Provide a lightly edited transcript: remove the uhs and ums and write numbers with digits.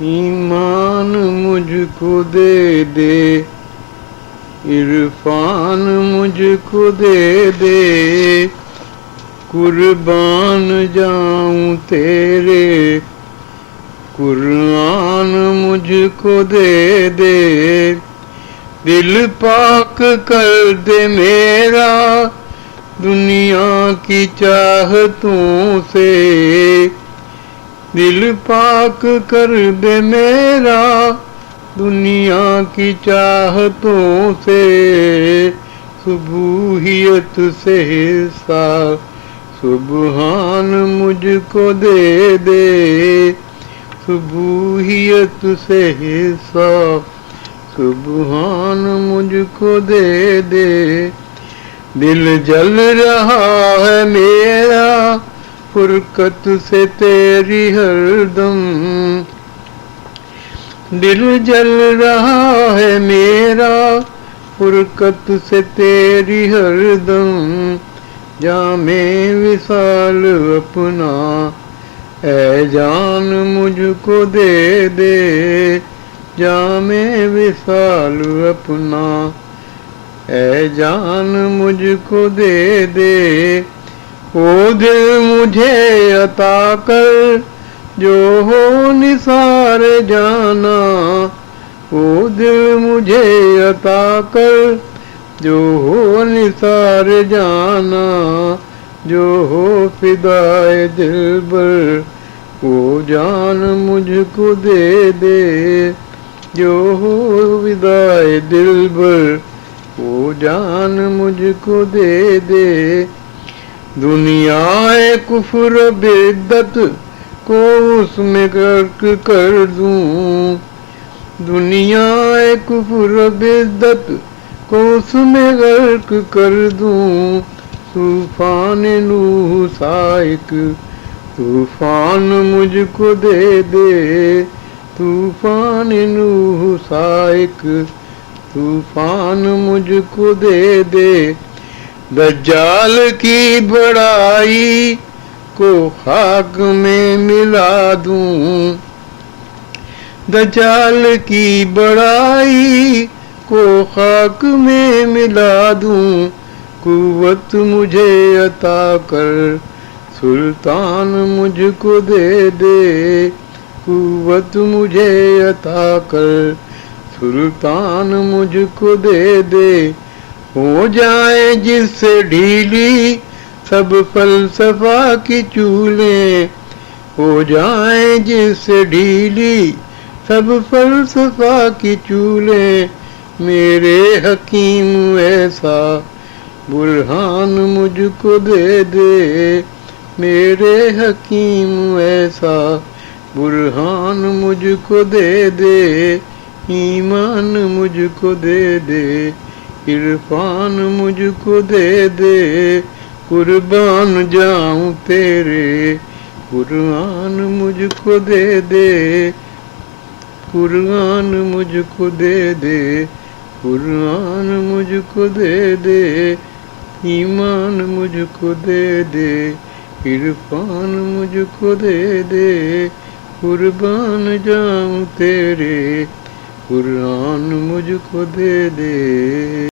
ایمان مجھ کو دے دے، عرفان مجھ کو دے دے، قربان جاؤں تیرے، قرآن مجھ کو دے دے، دل پاک کر دے میرا دنیا کی چاہتوں سے، دل پاک کر دے میرا دنیا کی چاہتوں سے، صبوحیت سے حصہ سبحان مجھ کو دے دے، صبوحیت سے حصہ سبحان مجھ کو دے دے، دل جل رہا ہے میرا فرقت سے تیری ہر دم، دل جل رہا ہے میرا فرقت سے تیری ہر دم، جام وصال اپنا اے جان مجھ کو دے دے، جام وصال اپنا اے جان مجھ کو دے دے، وہ دل مجھے عطا کر جو ہو نثار جانا، وہ دل مجھے عطا کر جو ہو نثار جانا، جو ہو فدائے دلبر وہ جان مجھ کو دے دے، جو ہو فدائے دلبر وہ جان مجھ کو دے دے، دنیا کفر بدعت کو اس میں غرق کر دوں، دنیا کفر بدعت کو اس میں غرق کر دوں، طوفان نوح سائق طوفان مجھ کو دے دے، طوفان نوح سائق طوفان مجھ کو دے دے، دجال کی بڑائی کو خاک میں ملا دوں، دجال کی بڑائی کو خاک میں ملا دوں، قوت مجھے عطا کر سلطان مجھ کو دے دے، قوت مجھے عطا کر سلطان مجھ کو دے دے، ہو جائیں جس سے ڈھیلی سب فلسفہ کی چولیں، ہو جائیں جس سے ڈھیلی سب فلسفہ کی چولیں، میرے حکیم ایسا برہان مجھ کو دے دے، میرے حکیم ایسا برہان مجھ کو دے دے، ایمان مجھ کو دے دے، عرفان مجھ کو دے دے، قربان جاؤں تیرے، قرآن مجھ کو دے دے، قرآن مجھ کو دے دے، قرآن مجھ کو دے دے، ایمان مجھ کو دے دے، عرفان مجھ کو دے دے، قربان جاؤں تیرے، قرآن مجھ کو دے دے۔